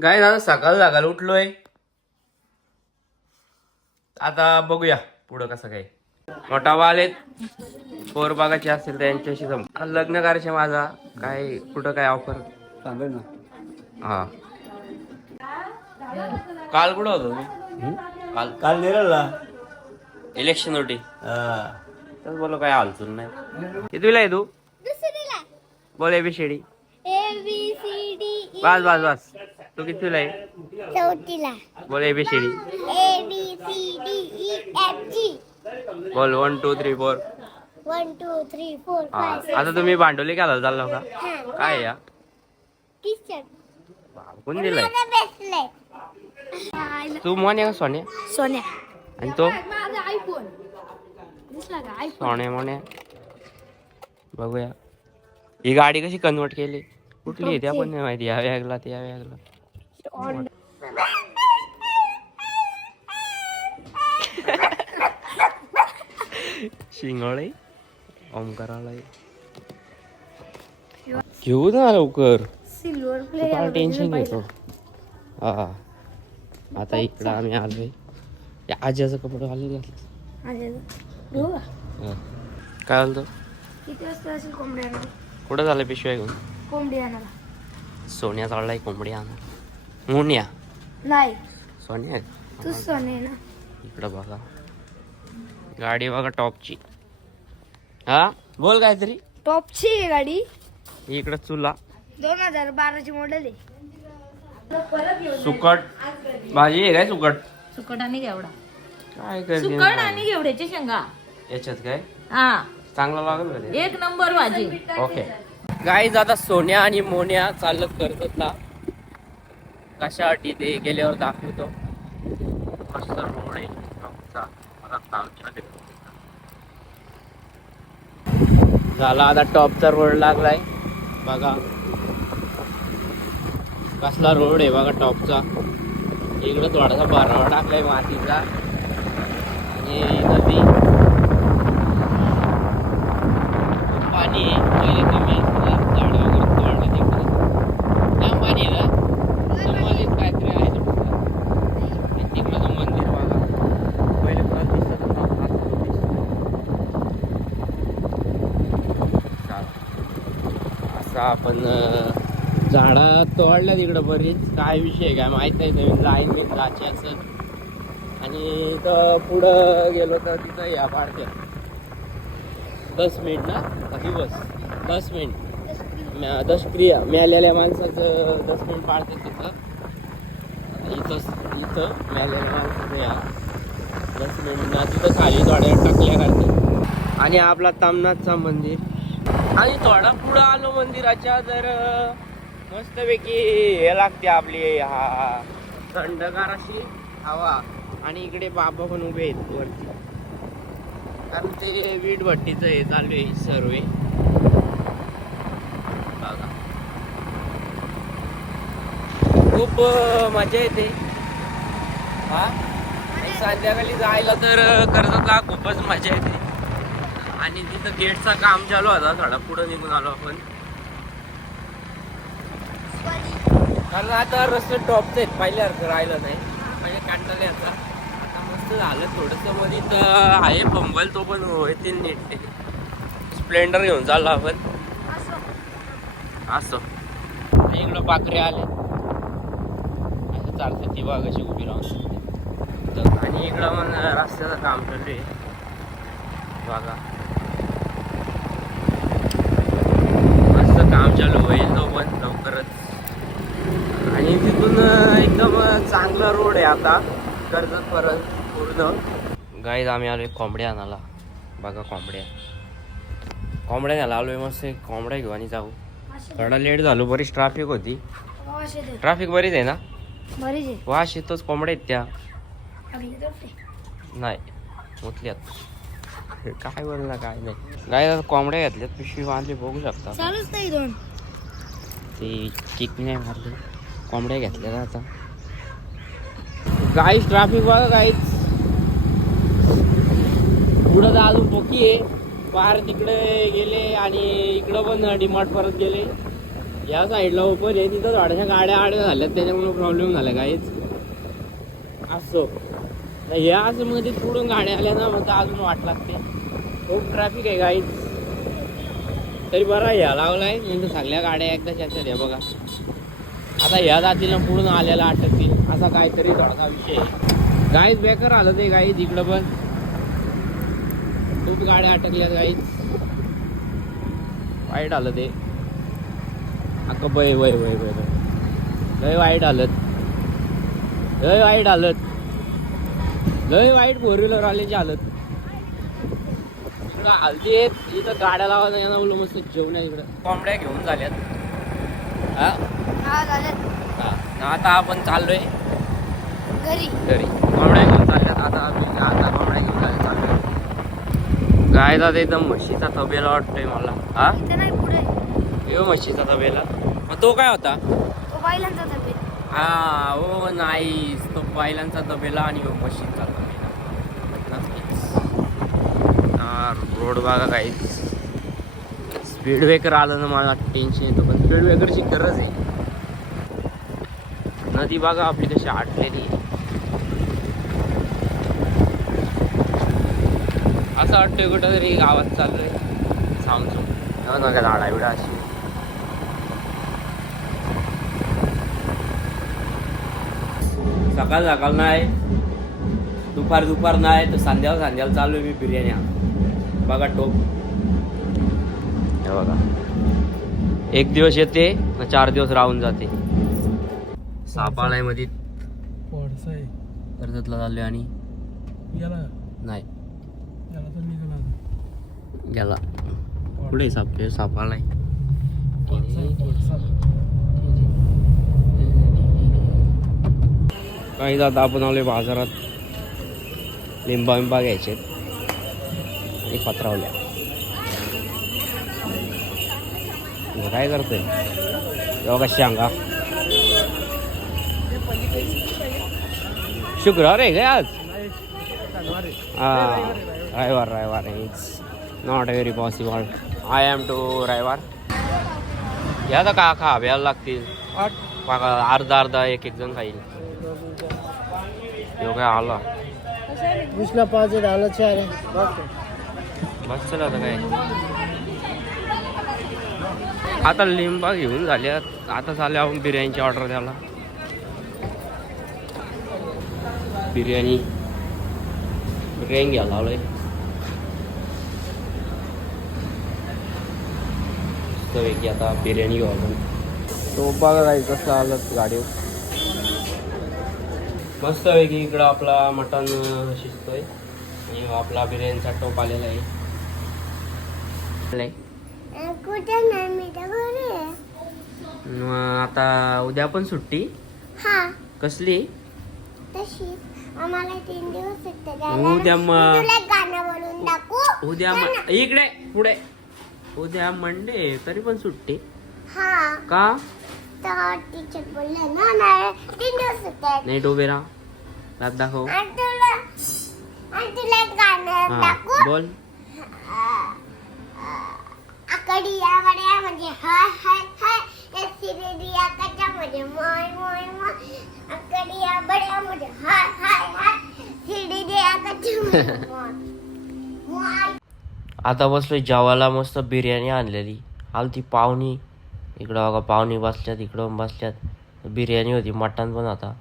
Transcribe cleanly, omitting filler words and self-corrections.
गाय दादा सकाळ जागायला उठलोय. आता बघूया पुढं कसं काय. मोठा वालेत पोर बागाचे असेल त्यांच्याशी लग्न करायचे माझा. काय कुठं काय ऑफर सांगेल ना. हा काल कुठं होतो तुम्ही? काल काल नेरळला इलेक्शन होती. तर बोलो काय हालचूल नाही. कितवीला आहे तू? दुसरीला. बोल एबीसीडी. ABCD. बस बस बस. तू कितवीला आहे? चौथीला. बोल एबीसीडी. ABCDEFG. बोल 1 2 3 4. 1 2 3 4 हा 5 6. आता तुम्ही भांडवली घालायला चाललो का? काय या किचन. कोण दिलाय? बसले. तू मोने का सोने? सोन्या. आणि तो माझा आयफोन. दिसला का आयफोन? सोने मोने. बघूया ही गाडी कशी कन्वर्ट केली. कुठली आहे त्या पण नाही माहिती. या वेगळा त्या वेगळा. शिंगळे ओमकाराला घेऊ ना लवकर. सिल्वर फार टेन्शन घेतो. हा आता इकडं आम्ही आलोय. या आजीचं कपडे घालून घातलं. काय बोलतो? किती वाजता असेल कोंबडी आणायला? कुठं झालं पिशव्या घेऊन? कोंबडी आणायला. सोन्या चाललाय कोंबडी आणा. मुन्या नाही सोन्या तू सोने ना. इकडं बघा गाडी बघा टॉपची. हा बोल काहीतरी. टॉपची आहे गाडी. इकडं चुला 2012 मॉडेल आहे. सुकट भाजी आहे काय? सुकट सुकट आणि घेवडा. काय करते सुकट आणि घेवड्याची शेंगा. याच्यात काय हा चांगला लागेल का ते? एक नंबर भाजी. ओके गाईज आता सोन्या आणि मोन्या चालत करतात ना कशासाठी ते गेल्यावर दाखवतो. मस्त रोड आहे आमचा. मला काम चालू आहे. झाला आता टॉपचा रोड लागलाय बघा. कसला रोड आहे बघा टॉपचा. इकडं थोडासा भरावा टाकलाय मातीचा आणि नदी पाणी पहिले कमी असतं. झाडं वगैरे तोडलं तिकडे लांब पाणी आहे ना. समाधीत काहीतरी आहे थोडंसं. आणि तिकडं तो मंदिर बघा. पहिले परत दिसत होता आता तो दिसतो. असं आपण झाडं तोडल्या तिकडं बरीच. काय विषय काय माहित नाही. नवीन लाईन जायची असं. आणि इथं पुढं गेलो तर तिथं या पाडत्या 10 मिनिट ना दिवस 10 मिनिट दशक्रिया मिळालेल्या माणसाचं 10 मिनिट पाडते तिथं. इथं मिळालेल्या माणसाचं या 10 मिनिट ना तिथं खाली थोड्या टाकल्या करते. आणि आपला तामनाथचा मंदिर. आणि थोडा पुढं आलो मंदिराच्या तर मस्तपैकी हे लागते आपली हा थंडगार अशी हवा. आणि इकडे बाबा पण उभे आहेत वरती कारण ते वीट भट्टीचं हे चालू आहे सर्वे. बघा खूप मजा येते. हा आणि संध्याकाळी जायला तर कर्जतला खूपच मजा येते. आणि तिथं गेटचा काम चालू होता. थोडा पुढं निघून आलो आपण कारण आता रस्ते टॉपचे आहेत. पहिल्यासारखं राहिलं नाही. पहिले कंटाळा याचा. आता मस्त झालं थोडंसं. मध्ये तर आहे पंबल तो पण होते नीट. स्प्लेंडर घेऊन चाललो आपण असं. इकडं पाखरे आले असं चालतं. ती बाग अशी उभी राहून. आणि इकडं मग रस्त्याचं काम चालू आहे बघा. मस्त काम चालू होईल तो पण लवकरच. आणि तिथून एकदम चांगला रोड आहे आता कर्जत परत पूर्ण. गाईज आम्ही आलोय कोंबड्या आणायला. बघा कोंबड्या न्यायला आलोय. मस्त कोंबड्या घेऊ आणि जाऊ. थोडा लेट झालो. बरीच ट्रॅफिक होती. ट्रॅफिक बरीच आहे ना. वाश येतोच. कोंबड्या आहेत त्या नाही उतल्यात. काय बोलला काय नाही. गाय कोंबड्या घेतल्यात. पिशवी बांधली बघू शकता. चालूच नाही दोन. ते किक नाही मारले. कोंबड्या घेतल्या आता. गाईच ट्रॅफिक बघा गाईच. पुढं तर अजून पोकी आहे. पार तिकडे गेले आणि इकडं पण डीमार्ट परत गेले. या साईडला ओपन आहे, तिथं थोड्याशा गाड्या आड्या झाल्यात त्याच्यामुळे प्रॉब्लेम झाला काहीच असं. या असं मध्ये पुढून गाड्या आल्या ना मग अजून वाट लागते, खूप ट्रॅफिक आहे काहीच. तरी बरा या लागलाय म्हणजे सगळ्या गाड्या एकदाच याच्यात आहे बघा. आता ह्या जातीला पुढून आल्याला अटकतील असा काहीतरी थोडासा विषय आहे. गाईच बेकार आलं ते गाईच, इकडं पण खूप गाड्या अटकल्या गाईच, वाईट आलं ते अक्का वय वय वय वय लय वाईट आलं, लय वाईट आलं, लय वाईट फोर व्हीलर आल्याची हालत. इकडं हलती इथं गाड्या लावायला यांना बोललो मस्त जेवण इकडं. कोंबड्या घेऊन झाल्यात हा हा झालं हा. आता आपण चाललोय घरी. कोंबड्या घेऊन चालल्यात आता कोंबड्या घेऊन चाललोय. गाय दादा एकदम म्हशीचा तबेला वाटतोय मला. हा इथं नाही पुढे यो म्हशीचा तबेला. मग तो काय होता? तो बैलांचा तब्येत. हा हो नाही, तो बैलांचा तबेला आणि यो म्हशीचा तबेला नक्कीच. हा रोड बघा काहीच. स्पीड ब्रेकर आलं ना मला टेन्शन येतं, पण स्पीड ब्रेकरची गरज आहे. नदी बघा आपली कशी आटलेली आहे. असं वाटतंय कुठं तरी गावात चाललोय सामसूम नका झाडा बिडा अशी. सकाळ सकाळ नाही, दुपार नाही, तर संध्याला चालू आहे मी बिर्याणी आणा. बघा टोप हे बघा, 1 दिवस येते ना 4 दिवस राहून जाते. सापालाय मध्ये कर्जतला चाललोय आणि नाही गेला पुढे सापालाय. काही आता आपण आलोय बाजारात, लिंबा घ्यायचे आणि पत्रावल्या. काय करतोय तेव्हा कशी सांगा. शुक्रवार आहे का आज? हा रविवार it's not very possible. I am to रविवार. या तर का खाव्याला लागतील अर्धा एक जण खाईल. काय आला 20ला 5 आलं 4 बस चला आता काय. आता लिंबा घेऊन झाल्या, आता चालले आपण बिर्याणीची ऑर्डर द्यायला. बिर्याणी घ्यायला लावलंय. की आता बिर्याणी घेऊ आपण. तो बघा काय कसं आलं गाडीवर मस्त पैकी. इकडं आपला मटण शिजतोय आणि आपला बिर्याणीचा टोप आलेला आहे. आता उद्या पण सुट्टी. कसली? उद्या इकडे पुढे उद्या मंडे तरी पण सुट्टी का? नाही डोबेरा दात दाखव. बोल. आकडिया बड्या म्हणजे हाय हाय हाय, सिरिया कच्चा म्हणजे मोय मोय मोय, आकडिया बड्या म्हणजे हाय हाय हाय, सिरिया कच्चा म्हणजे मोय मोय. आता बसलोय जेवायला. मस्त बिर्याणी आणलेली. आलती पाहुणी. इकडं बघा पाहुणी बसल्यात, इकडं बसल्यात. बिर्याणी होती, मटण पण होता.